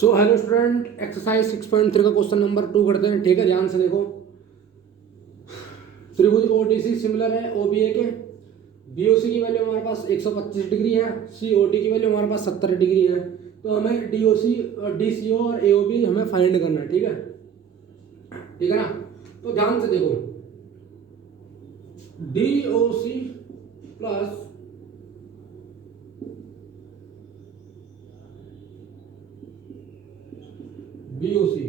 So hello student, exercise 6.3 का question number 2 करते हैं। ठीक है, ध्यान से देखो। त्रिभुज ओडीसी सिमिलर है ओबीए के। बीओसी की वैल्यू हमारे पास 125 डिग्री है। सीओडी की वैल्यू हमारे पास 70 डिग्री है। तो हमें डीओसी और डीसीओ और एओबी हमें फाइंड करना है। ठीक है, ठीक है ना। तो ध्यान से देखो, DOC plus BOC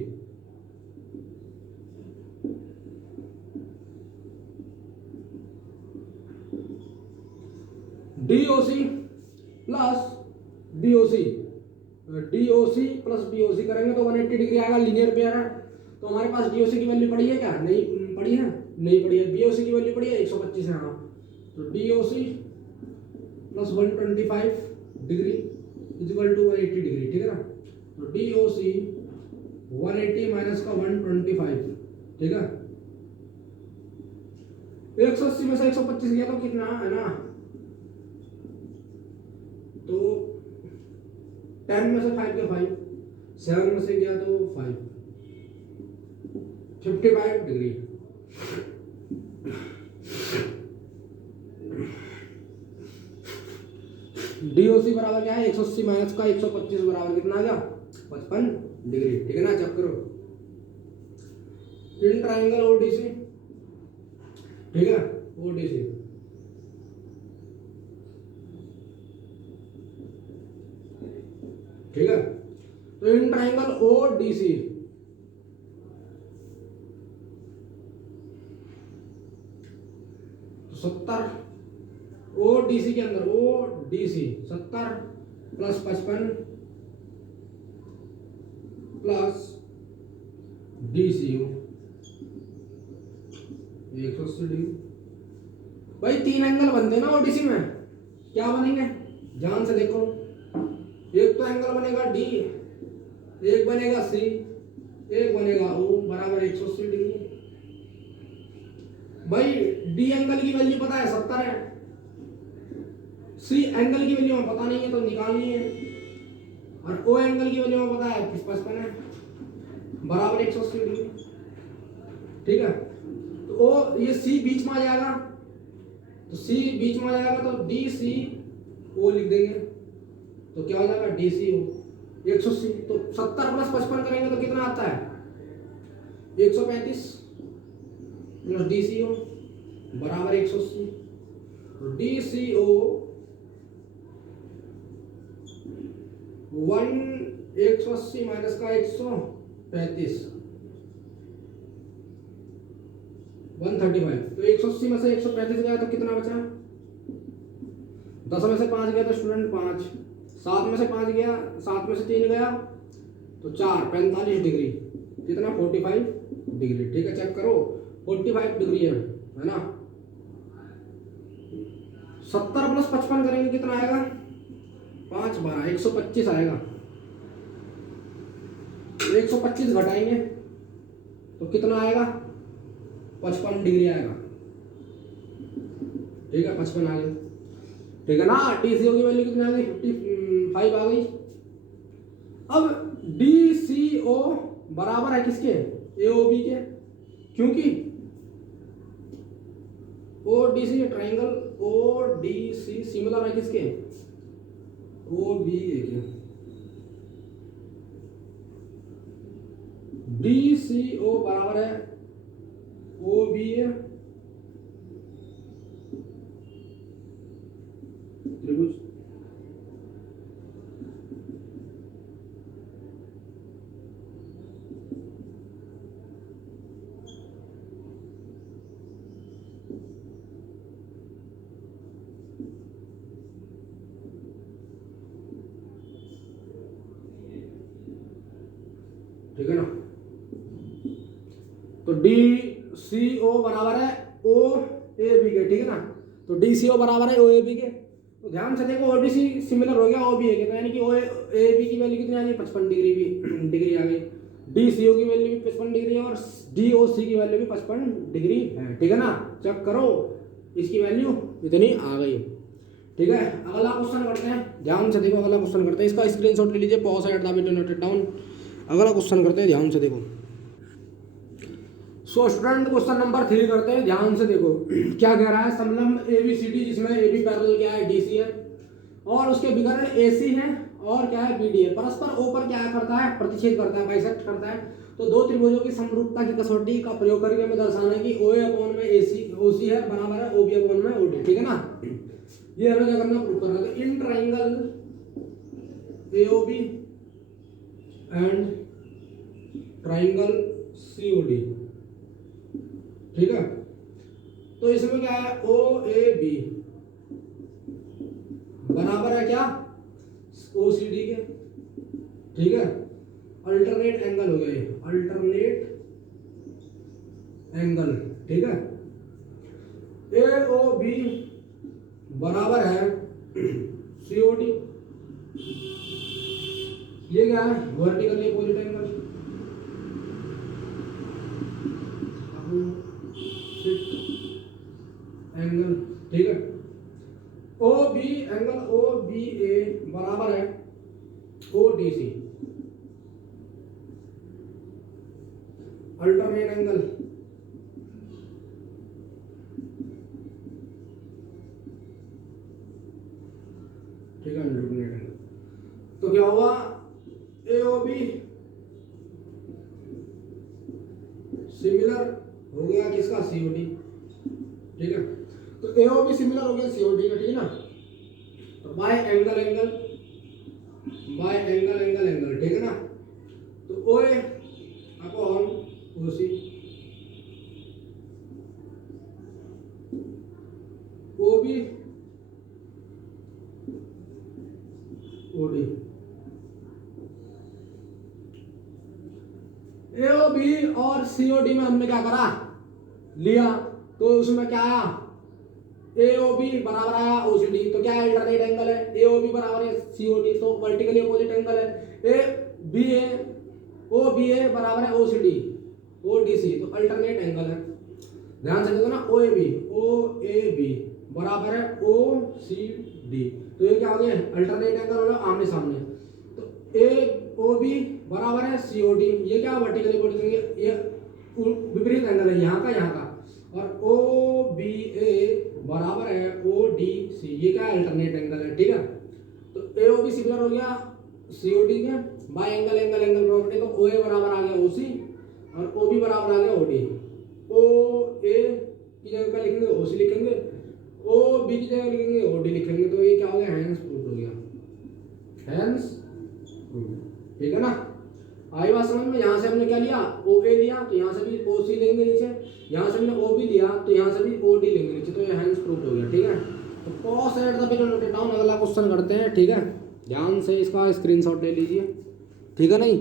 DOC plus BOC DOC plus BOC करेंगे तो 180 डिग्री आएगा। लीनियर पेयर है। तो हमारे पास डीओसी की वैल्यू पड़ी है क्या? नहीं पड़ी है, नहीं पड़ी है। बीओसी की वैल्यू पड़ी है 125 है। हाँ, तो DOC plus 125 degree equal to 180 degree. ठीक है ना। तो डीओसी 180 माइनस का 125। ठीक है, 180 में से 125 गया तो कितना है ना, तो 10 में से 5 के 5, 7 में से गया तो 5, 55 डिग्री। डीओसी बराबर क्या है? 180 माइनस का 125 बराबर कितना आ गया? 55 डिग्री। ठीक है ना। चेक करो, इन ट्राइंगल ओडीसी। ठीक है, ओडीसी ठीक है। तो इन ट्राइंगल ओडीसी तो 70, ओडीसी के अंदर ODC 70 plus 55 plus DCU 180 degree. भाई 3 एंगल बनते हैं ना ओडीसी में। क्या बनेंगे? ध्यान से देखो, एक तो एंगल बनेगा डी, एक बनेगा सी, एक बनेगा ओ बराबर 180 डिग्री। भाई डी एंगल की वैल्यू पता है 70 है, सी एंगल की वैल्यू हमें पता नहीं है तो निकालनी है, और ओ एंगल की वैल्यू हमें पता है 55 है बराबर 180 डिग्री। ठीक है, तो ओ ये सी बीच में आ जाएगा, तो सी बीच में आ जाएगा तो डी सी ओ लिख देंगे। तो क्या हो जाएगा? डी सी ओ 180। तो 70 प्लस 55 करेंगे तो कितना आता है? 135 प्लस डी सी ओ बराबर 180। तो डी सी ओ 180 माइनस का 135 135। तो 180 में से 135 गया तो कितना बचा? 10 में से 5 गया तो स्टूडेंट 5, 7 में से 5 गया, 7 में से 3 गया तो 4, 45 डिग्री। कितना? 45 डिग्री। ठीक है, चेक करो, 45 डिग्री है ना। 70 प्लस 55 करेंगे कितना आएगा? 5 12 125 आएगा। 125 घटाएंगे तो कितना आएगा? 55 डिग्री आएगा। ठीक है, 55 आ गया। ठीक है ना। डीसीओ की वैल्यू कितनी आ गई? 55 आ गई। अब डीसीओ बराबर है किसके? एओबी के, क्योंकि ओडीसी ट्राइंगल ओडीसी सिमिलर है किसके? ओबीए के। डीसीओ बराबर है ओबीए त्रिभुज। ठीक है ना। तो डी सी ओ बराबर है ओ ए बी के। ठीक है ना। तो डी सी ओ बराबर है ओ ए बी के। तो ध्यान से देखो, ओडीसी सिमिलर हो गया ओ बी ए के, तो यानी कि ओ ए बी की वैल्यू कितनी आ गई? 55 डिग्री भी डिग्री आ गई। डी सी ओ की वैल्यू भी 55 डिग्री है और डी ओ सी की वैल्यू भी 55 डिग्री है। ठीक है ना। चेक करो, इसकी वैल्यू इतनी आ गई। ठीक है, अगला क्वेश्चन करते हैं, ध्यान से देखो, अगला क्वेश्चन करते हैं, इसका स्क्रीनशॉट ले लीजिए, pause at the video, note it down. अगला क्वेश्चन करते हैं, ध्यान से देखो। सो स्टूडेंट क्वेश्चन नंबर 3 करते हैं, ध्यान से देखो क्या कह रहा है। समलंब एबीसीडी जिसमें एबी पैरेलल क्या है, डीसी है, और उसके विकर्ण एसी है और क्या है, बीडी है। परस्पर ओ पर क्या करता है, प्रतिच्छेद करता है, बाइसेक्ट करता है। तो दो त्रिभुजों की समरूपता की कसौटी का प्रयोग करके हमें दर्शाना है कि OA अपॉन में AC OC है बराबर है OB अपॉन में OD, ठीक है ना। ये हमें क्या करना, प्रूव करना है। तो in triangle AOB and triangle COD, ठीक है। तो इसमें क्या है, OAB बराबर है क्या, OCD के, ठीक है। अल्टरनेट एंगल हो गया ये, अल्टरनेट एंगल, ठीक है। AOB बराबर है COD, ये क्या है, वर्टिकल अपोजिट एंगल, एंगल, ठीक है। OB एंगल OBA बराबर है ODC, अल्टरनेट एंगल, ठीक है, अल्टरनेट एंगल। तो क्या हुआ, AOB सिमिलर हो गया किसका, COD, ठीक है। तो AOB सिमिलर हो गया COD का, ठीक है ना। तो bye angle angle, bye angle angle angle, ठीक है ना। तो OA upon OC, OB OD, AOB और COD में हमने क्या करा, लिया, तो उसमें क्या आया, AOB बराबर आया OCD, तो क्या है, अल्टरनेट एंगल है। AOB बराबर है COD, तो वर्टिकली अपोजिट एंगल है। OBA बराबर है OCD, ODC, तो अल्टरनेट एंगल है। ध्यान से देखो ना, OAB बराबर है OCD, तो ये क्या हो गया, अल्टरनेट एंगल हो गया आमने सामने। तो AOB बराबर है COD, ये क्या वर्टिकली अपोजिट, ये विपरीत एंगल है, यहाँ का, और OBA बराबर है ODC, ये क्या है, अल्टरनेट एंगल है, ठीक है। तो AOB सिमिलर हो गया COD के, bye angle angle angle property, तो OA बराबर आ गया OC और OB बराबर आ गया OD। OA की जगह क्या लिखेंगे, OC लिखेंगे, OB की जगह लिखेंगे OD लिखेंगे, तो ये क्या हो गया, हैंस प्रूफ हो गया, हैंस प्रूफ, ठीक है ना। आई बात समझ में। यहाँ से हमने क्या लिया, OA लिया, तो यहाँ से भी OC लेंगे नीचे, यहाँ से हमने OB लिया, तो यहाँ से भी OD लेंगे नीचे, तो ये हैंस प्रूफ हो गया, ठीक है। तो pause at the video, note it down. अगला क्वेश्चन करते हैं, ठीक है, ध्यान से इसका स्क्रीनशॉट ले लीजिए, ठीक है नहीं।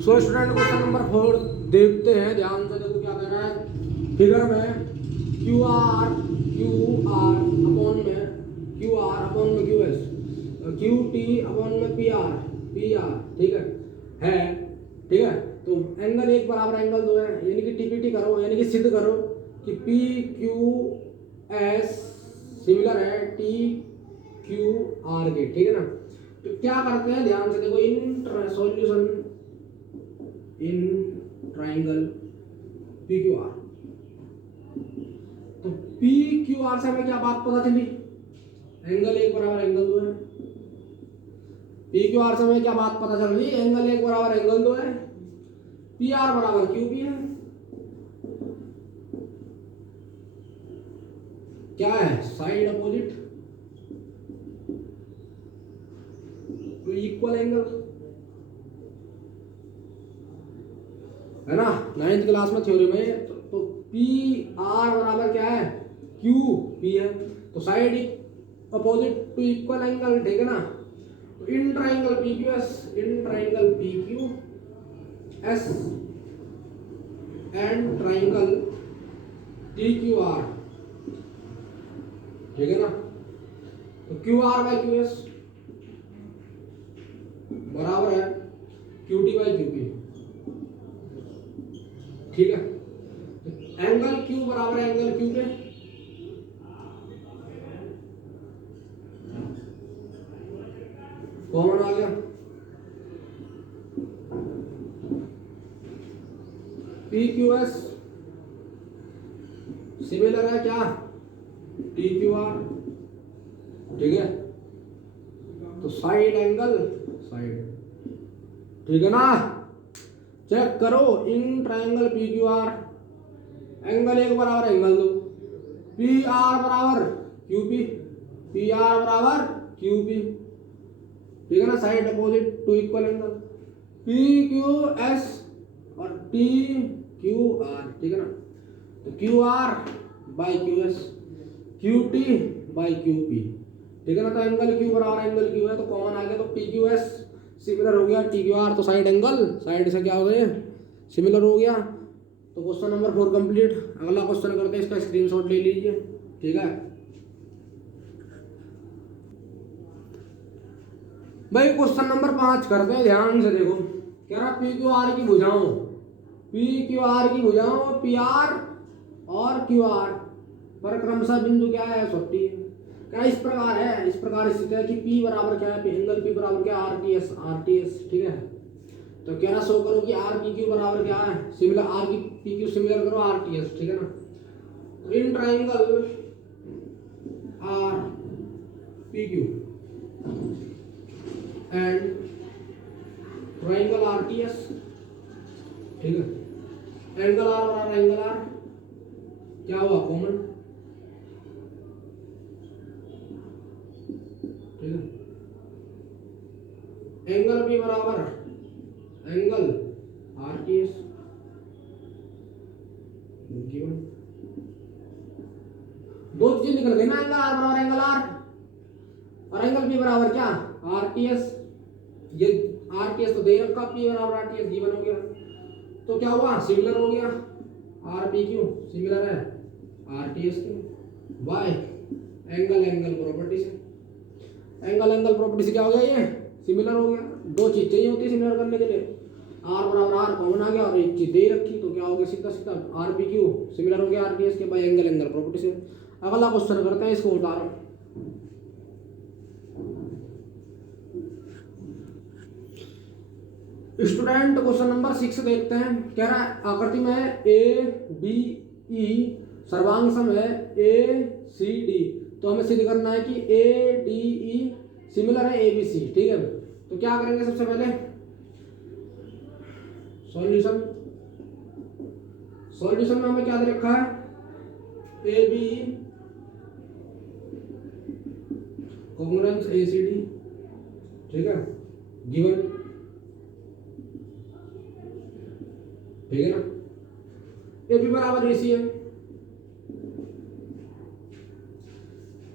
सो स्टूडेंट क्वेश्चन नंबर 4 देखते हैं, ध्यान से देखो क्या कह रहा है। फिगर में QR अपॉन में QS, QT अपॉन में PR, ठीक है, ठीक है। तो एंगल एक बराबर एंगल दो है, यानी कि TPT करो, यानी कि सिद्ध करो कि PQS सिमिलर है TQR के, ठीक है ना। तो क्या करते हैं, ध्यान से देखो, in solution in triangle PQR, तो PQR से हमें क्या बात पता चली, एंगल एक बराबर एंगल दो है। PQR से हमें क्या बात पता चल रही है, एंगल एक बराबर एंगल दो है, PR बराबर QP है, क्या है, साइड अपोजिट तो इक्वल एंगल, है ना। 9th क्लास में थ्योरी में तो PR बराबर क्या है, QP है, तो side opposite to equal angle, ठीक है ना। तो in triangle PQS, in triangle PQS and triangle TQR, ठीक है ना। तो QR बाई QS बराबर है QT बाई QP, ठीक है। एंगल क्यू बराबर है एंगल क्यू के कॉमन आ गया पी क्यू एस सिमिलर है क्या टी क्यू आर ठीक है तो साइड एंगल साइड ठीक है ना चेक करो in triangle P Q R angle एक बराबर एंगल दो पी आर बराबर क्यू पी आर बराबर क्यू पी ठीक है ना side opposite to equal angle P Q S और टी क्यू आर ठीक है ना तो Q R by Q S Q T by Q P ठीक है ना तो एंगल क्यू बराबर एंगल क्यू है तो कॉमन आ गया तो पी क्यू एस सिमिलर हो गया टी क्यू आर तो साइड एंगल साइड से क्या हो गए सिमिलर हो गया तो क्वेश्चन नंबर 4 कंप्लीट अगला क्वेश्चन करते हैं इसका स्क्रीनशॉट ले लीजिए ठीक है भाई क्वेश्चन नंबर 5 करते हैं ध्यान से देखो कह रहा पी क्यू आर की भुजाओं पी आर और क्यू आर पर क्रमशः बिंदु क्या है 50 क्या इस प्रकार स्थित है कि P बराबर क्या है एंगल P बराबर क्या आर टी एस ठीक है तो कह रहा शो करो कि आर पी क्यू बराबर क्या है सिमिलर आर की पी क्यू सिमिलर करो आर टी एस ठीक है ना तो in triangle R P Q and triangle R T S ठीक है एंगल आर बराबर एंगल आर क्या हुआ कॉमन ठीक है एंगल P बराबर एंगल आर टी एस दो चीजें निकल गई ना एंगल आर बराबर एंगल आर और एंगल P बराबर क्या आर टी एस ये आर टी एस तो दे रखा P बराबर आर टी एस गिवन हो गया तो क्या हुआ सिमिलर हो गया आर पी क्यू सिमिलर है आर टी एस के बाय एंगल प्रॉपर्टी से क्या हो गया ये सिमिलर हो गया दो चीज चाहिए होती है सिमिलर करने के लिए आर बराबर आर कॉमन आ गया और एक चीज दे रखी तो क्या हो गया सीधा आर पी क्यू सिमिलर हो गया आर टी एस के बाय एंगल प्रॉपर्टी से अगला क्वेश्चन करते हैं इसको उतारो स्टूडेंट क्वेश्चन नंबर 6 देखते हैं कह रहा है आकृति में ए डी ई सर्वांग सम है ए सी डी तो हमें सिद्ध करना है कि ए डी ई सिमिलर है ए बी सी ठीक है तो क्या करेंगे सबसे पहले सॉल्यूशन में हमें क्या दे रखा है A B congruence A C D ठीक है गिवन ठीक है ना ए बी बराबर ए सी है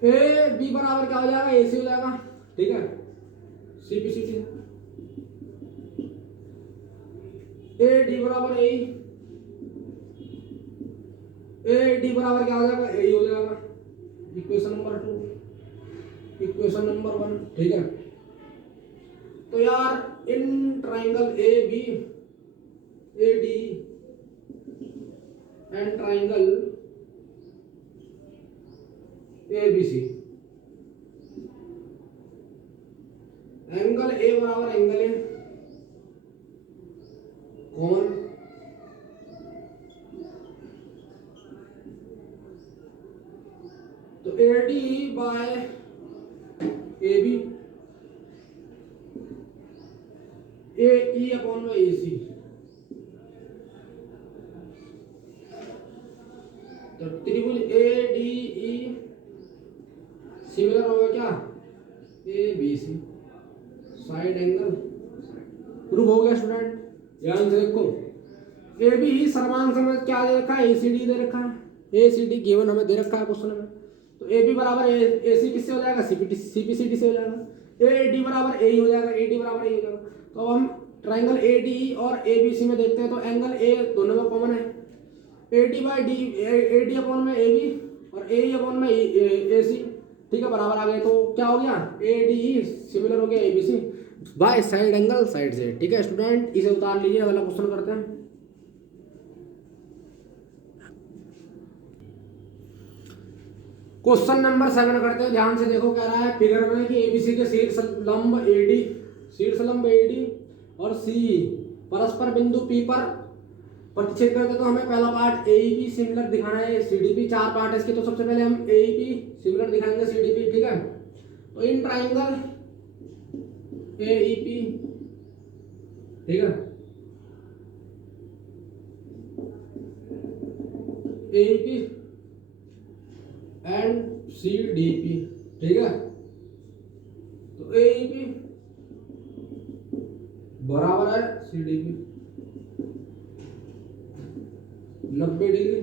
ए बी बराबर क्या हो जाएगा ए सी हो जाएगा ठीक है C B C T A D बराबर ए डी बराबर क्या हो जाएगा ए हो जाएगा इक्वेशन नंबर 1 ठीक है तो यार in triangle A B A D and triangle A B C angle A बराबर एंगल ए कॉमन तो A D by A B A E upon में ए सी तो त्रिभुज ए डी ई सिमिलर होगा क्या A B C side angle prove हो गया student ध्यान से देखो ए बी ही सर्वांग समय क्या दे रखा है ए सी डी दे रखा है ए सी डी गिवन हमें दे रखा है क्वेश्चन में तो ए बी बराबर ए सी किससे हो जाएगा सी पी सी डी से हो जाएगा ए डी बराबर ए हो जाएगा ए डी बराबर ए हो जाएगा तो अब हम ट्राइंगल ए डी और ए बी सी में देखते हैं तो एंगल ए दोनों में कॉमन है A D by D A D upon में ए बी और ए अपॉन में ए सी ठीक है बराबर आ गए तो क्या हो गया ए डी ई सिमिलर हो गया A B C by side angle side से ठीक है स्टूडेंट इसे उतार लीजिए अगला क्वेश्चन करते हैं क्वेश्चन नंबर 7 करते हैं, ध्यान से देखो। कह रहा है फिगर में कि एबीसी के शीर्ष लंब एडी और सी परस्पर बिंदु पी पर प्रतिच्छेद करते, तो हमें पहला पार्ट एईपी सिमिलर दिखाना है सीडीपी। 4 पार्ट है इसके, तो सबसे पहले हम एईपी सिमिलर दिखाएंगे सीडीपी, ठीक है। तो इन ट्राइंगल एईपी, ठीक है, एईपी एंड सीडीपी, ठीक है। तो एईपी बराबर है सीडीपी 90 डिग्री,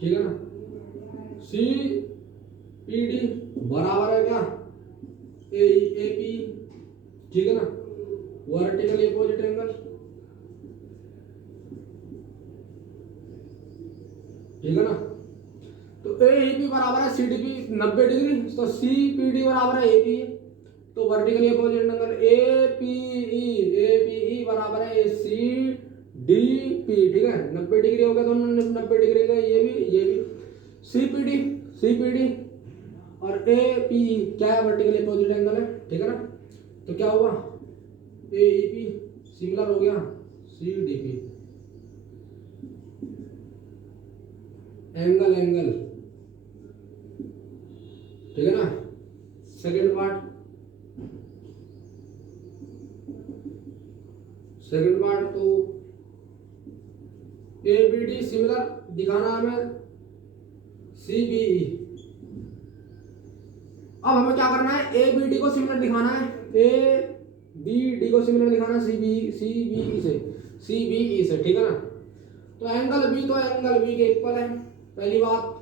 ठीक है ना। सी पी डी बराबर है क्या एपी, ठीक है ना, वर्टिकल अपोजिट एंगल, ठीक है ना। तो एपी बराबर है सीडीपी 90 डिग्री, तो सी पी डी बराबर है एपी, तो वर्टिकली अपोजिट एंगल एपीई बराबर है सी डी पी, ठीक है। 90 डिग्री हो गया दोनों, 90 डिग्री का ये भी सीपीडी और एपीई क्या है, वर्टिकली अपोजिट एंगल है, ठीक है ना। तो क्या हुआ, एईपी सिमिलर हो गया सीडीपी, एंगल, ठीक है ना। सेकंड पार्ट तो एबीडी सिमिलर दिखाना हमें सीबीई। अब हमें क्या करना है, एबीडी को सिमिलर दिखाना है, एबीडी को सिमिलर दिखाना है सीबीई से, ठीक है ना। तो एंगल बी के इक्वल है, पहली बात।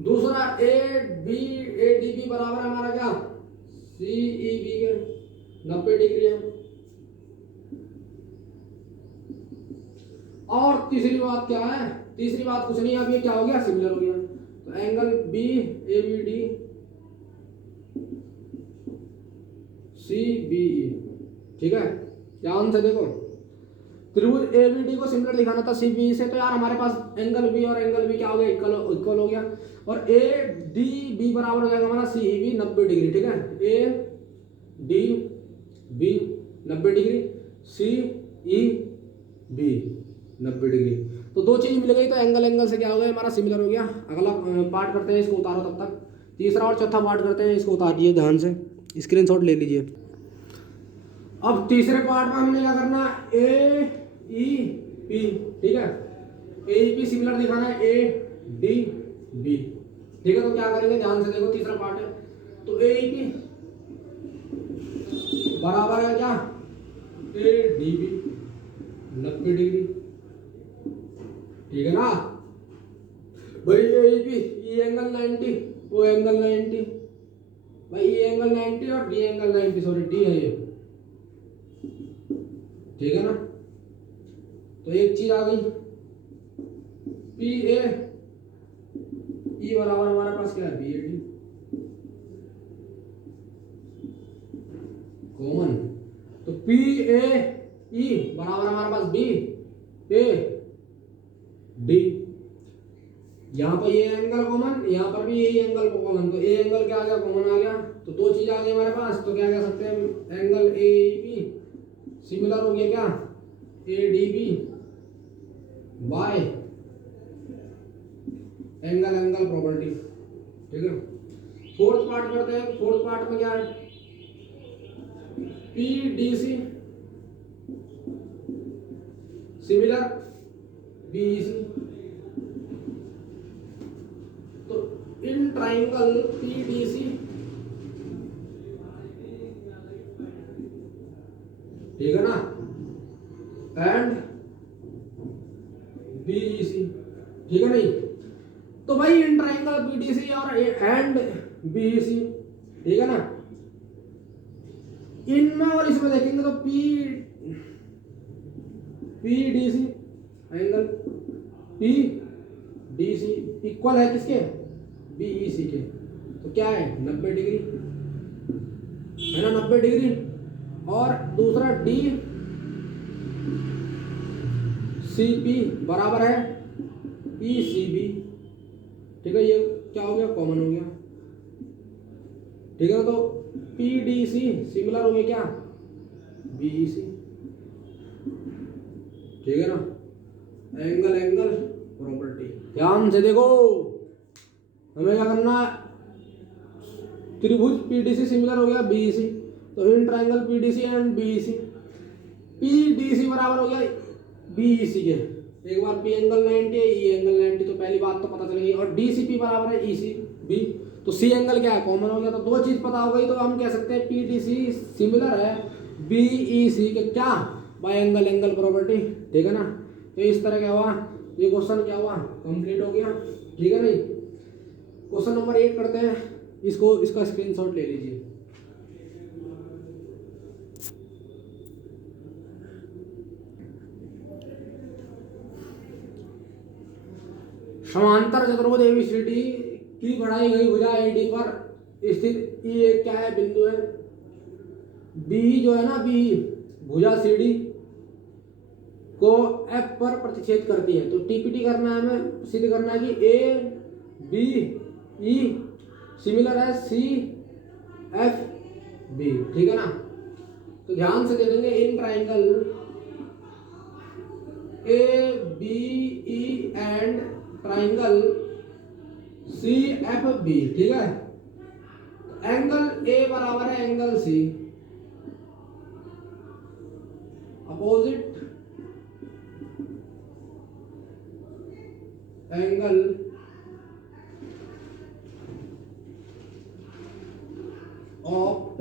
दूसरा एडीबी बराबर हमारा क्या, सीईबी के 90 डिग्री है। और तीसरी बात क्या है, तीसरी बात कुछ नहीं, अब ये क्या हो गया, सिमिलर हो गया। तो एंगल बी एबीडी सीबीई, ठीक है। ध्यान से देखो, त्रिभुज एबीडी को सिमिलर दिखाना था सीबीई से, तो यार हमारे पास एंगल बी और एंगल बी क्या हो गया, इक्वल हो गया। और ए डी बी बराबर हो जाएगा हमारा सीईबी 90 डिग्री, ठीक है। A D B 90 degree, C E B 90 degree. तो दो चीज मिल गई, तो एंगल से क्या हो गया हमारा, सिमिलर हो गया। अगला पार्ट करते हैं, इसको उतारो तब तक। तीसरा और चौथा पार्ट करते हैं, इसको उतारिए ध्यान से, स्क्रीनशॉट ले लीजिए। अब तीसरे पार्ट में हमने क्या करना, ए ई पी, ठीक है, ए पी सिमिलर दिखाना है ए डी बी, ठीक है। तो क्या करेंगे, ध्यान से देखो, तीसरा पार्ट है। तो ए पी बराबर है क्या, ए डी बी 90 डिग्री, ठीक है ना भाई। ए पी ई एंगल 90, वो एंगल 90 भाई, ई एंगल 90 और डी एंगल 90, सॉरी डी है ये, ठीक है ना। तो एक चीज आ गई, पी ए ई बराबर हमारे पास क्या है, बी ए डी कॉमन। तो पी ए ई बराबर हमारे पास बी ए डी, यहाँ पर ये एंगल कॉमन, यहाँ पर भी यही एंगल कॉमन, तो ए एंगल क्या आ गया, कॉमन आ गया। तो दो चीज आ गई हमारे पास, तो क्या कह सकते हैं, एंगल ए पी सिमिलर हो गया क्या, A D B by angle property, ठीक है। फोर्थ पार्ट करते हैं। फोर्थ पार्ट में क्या है, P D C similar B C. तो in triangle P D C, ठीक है ना, एंड बीईसी, ठीक है नहीं। तो भाई इन ट्राइंगल बीडीसी और एंड बीईसी, ठीक है ना, इनमें और इसमें देखेंगे तो पीडीसी एंगल पीडीसी इक्वल है किसके, बीईसी के। तो क्या है 90 डिग्री है ना, 90 डिग्री। और दूसरा डी सी पी बराबर है ई सी बी, ठीक है। ये क्या हो गया, कॉमन हो गया। ठीक है ना, तो पी डी सी सिमिलर हो गया क्या, बीई सी। ठीक है ना, एंगल एंगल प्रॉपर्टी ध्यान से देखो, हमें क्या करना है, त्रिभुज पीडीसी सिमिलर हो गया बीईसी, तो in triangle PDC and BEC, PDC बराबर हो गया बीईसी के, एक बार पी एंगल 90 है, ई एंगल 90, तो पहली बात तो पता चल गई। और डीसीपी बराबर है ईसी बी, तो सी एंगल क्या है, कॉमन हो गया। तो दो चीज पता हो गई, तो हम कह सकते हैं पीडीसी सिमिलर है बीईसी के क्या, बाय एंगल एंगल प्रॉपर्टी। ठीक है ना, तो इस तरह क्या हुआ, ये क्वेश्चन क्या हुआ, कंप्लीट हो गया। ठीक है नहीं, क्वेश्चन नंबर 8 करते हैं, इसको इसका स्क्रीनशॉट ले लीजिए। समांतर चतुर्भुज एबीसीडी की बढ़ाई गई भुजा एडी पर स्थित ई एक क्या है, बिंदु है। बी जो है ना, बी भुजा सीडी को एफ पर प्रतिच्छेद करती है। तो टीपीटी करना है, हमें सिद्ध करना है कि ए बी ई सिमिलर है सी एफ बी। ठीक है ना, तो ध्यान से देखेंगे, in triangle A B E and triangle C F B. ठीक है, एंगल ए बराबर है angle C, opposite angle of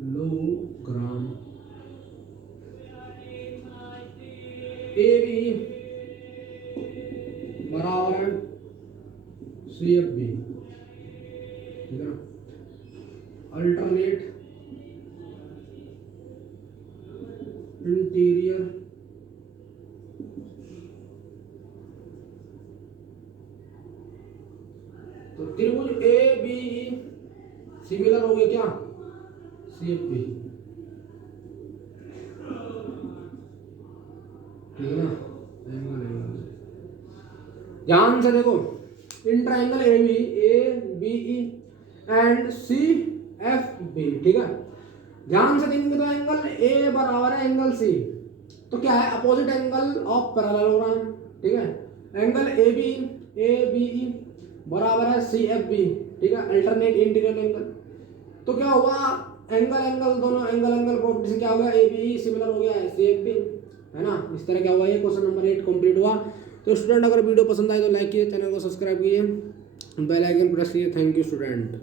parallelogram. A B बराबर है सी एफ बी। ठीक है ना, अल्टरनेट इंटीरियर तो त्रिभुज ए बी सिमिलर हो गया क्या, सी एफ बी। ठीक है ना, ध्यान से देखो, in triangle A B E and C F B. ठीक है, ध्यान से देखेंगे तो एंगल ए बराबर है एंगल सी, तो क्या है, अपोजिट एंगल ऑफ पैरेललोग्राम। ठीक है, एंगल ए बी ई बराबर है सी एफ बी। ठीक है, अल्टरनेट इंटीरियर एंगल। तो क्या हुआ, एंगल एंगल दोनों एंगल एंगल प्रॉपर्टी से क्या हो गया, ए बी ई सिमिलर हो गया है सी एफ बी। है ना, इस तरह क्या हुआ, ये क्वेश्चन नंबर 8 कंप्लीट हुआ। तो स्टूडेंट, अगर वीडियो पसंद आए तो लाइक कीजिए, चैनल को सब्सक्राइब कीजिए, बेल आइकन प्रेस कीजिए। Thank you student.